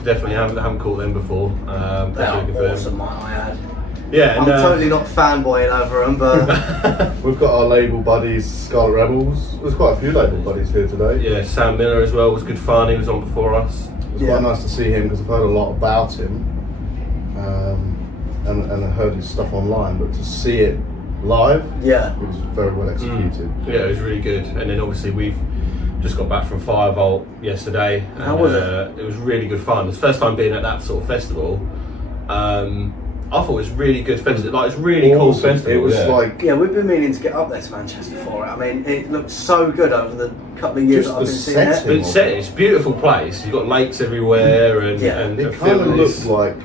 Definitely haven't caught them before. They are Definitely confirmed. awesome, might I add. Yeah, I'm and, totally not fanboying over them, but We've got our label buddies, Scarlet Rebels. There's quite a few label buddies here today. yeah, Sam Miller as well was good fun. He was on before us. It was quite nice to see him because I've heard a lot about him and I heard his stuff online, but to see it live, yeah, it was very well executed. Yeah, it was really good. And then obviously we've just got back from Firebolt yesterday. And, How was it? It was really good fun. It's the first time being at that sort of festival. I thought it was really good festival. Like, it's really cool Awesome. festival. It was yeah. like yeah, we've been meaning to get up there to Manchester for it. I mean, it looked so good over the couple of years Just that I've the been seeing it. setting. It's a beautiful place. You've got lakes everywhere, and Yeah. and it the kind of film looked is- like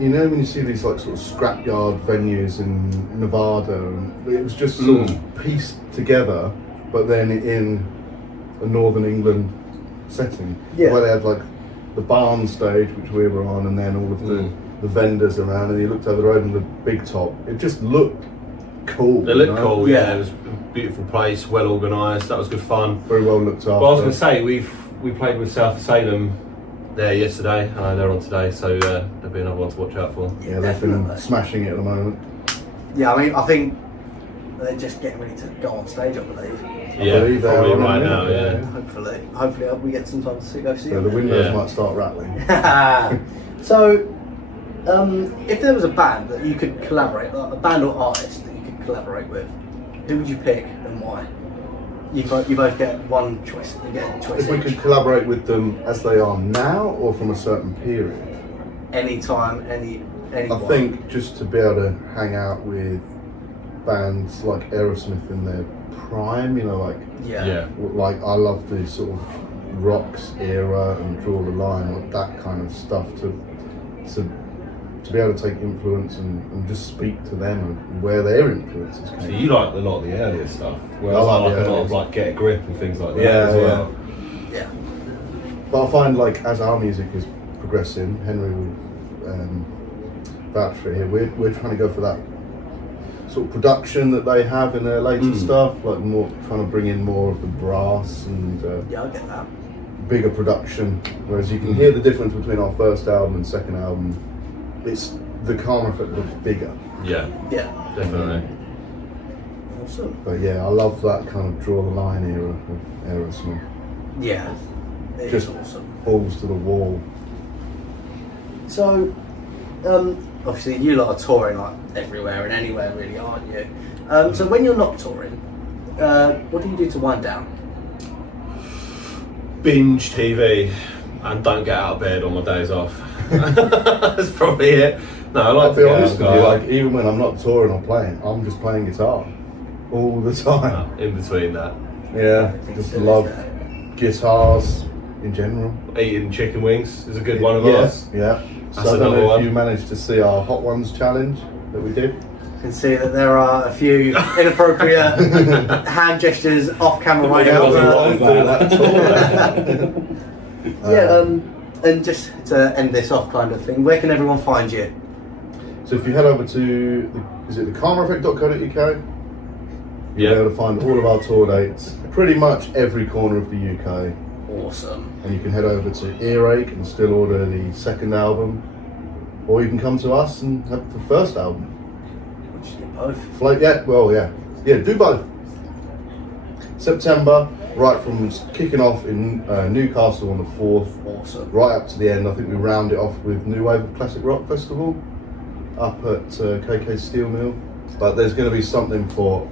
you know when you see these like sort of scrapyard venues in Nevada, and it was just sort of pieced together, but then in a northern England setting, Yeah. where they had like the barn stage, which we were on, and then all of the vendors around, and you looked over the road and the big top. It just looked cool. It looked cool, yeah. It was a beautiful place, well organised. That was good fun. Very well looked after. Well, I was going to say we played with South Salem there yesterday. I know they're on today, so there'll be another one to watch out for. Yeah, they've been smashing it at the moment. Yeah, I mean, I think they're just getting ready to go on stage, I believe. Yeah, probably right now. Yeah. Hopefully, we get some time to go see So them. the windows might start rattling. So, if there was a band that you could collaborate, like a band or artist that you could collaborate with, who would you pick and why? You both get one choice. You get a choice. If we could collaborate with them as they are now, or from a certain period. Anytime, any. I think just to be able to hang out with bands like Aerosmith in their prime, you know, like like I love the sort of Rocks era and Draw the Line, like that kind of stuff. To be able to take influence and just speak to them and where their influences come. So you like a lot of the earlier stuff, whereas I I like like a lot of like Get a Grip and things like that Yeah, as well. Yeah. But I find like as our music is progressing, Henry will vouch for it here. We're trying to go for that sort of production that they have in their later stuff, like more trying to bring in more of the brass and yeah, I get that. Bigger production. Whereas you can hear the difference between our first album and second album. It's the Karma Effect looks bigger. Yeah, definitely. Awesome. But yeah, I love that kind of Draw the Line era of Aerosmith. Yeah, it Just is awesome. balls to the wall. So, obviously you lot are touring like everywhere and anywhere really, aren't you? So when you're not touring, what do you do to wind down? Binge TV and don't get out of bed on my days off. That's probably it. No, I like I'll to be get honest out with you, and like even when I'm not touring or playing, I'm just playing guitar all the time. go. In between that, Yeah, just love guitars in general. eating chicken wings is a good one of ours. Yeah. That's So I don't another know if one. you managed to see our Hot Ones challenge that we did. You can see that there are a few inappropriate hand gestures off camera right now. And just to end this off kind of thing, where can everyone find you? So if you head over to, is it thekarmaeffect.co.uk? You'll be able to find all of our tour dates, pretty much every corner of the UK. Awesome. And you can head over to Earache and still order the second album, or you can come to us and have the first album. Both. Yeah, do both. September, right from kicking off in Newcastle on the 4th, awesome. Right up to the end. I think we round it off with New Wave of Classic Rock Festival up at KK Steel Mill. But there's going to be something for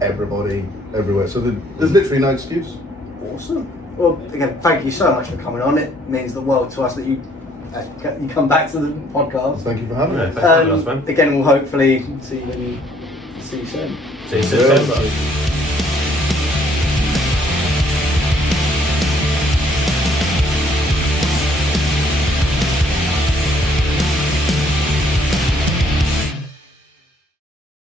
everybody, everywhere. So there's literally no excuse. Awesome. Well, again, thank you so much for coming on. It means the world to us that you come back to the podcast. Thank you for having us. Again, we'll hopefully see you soon. See you soon.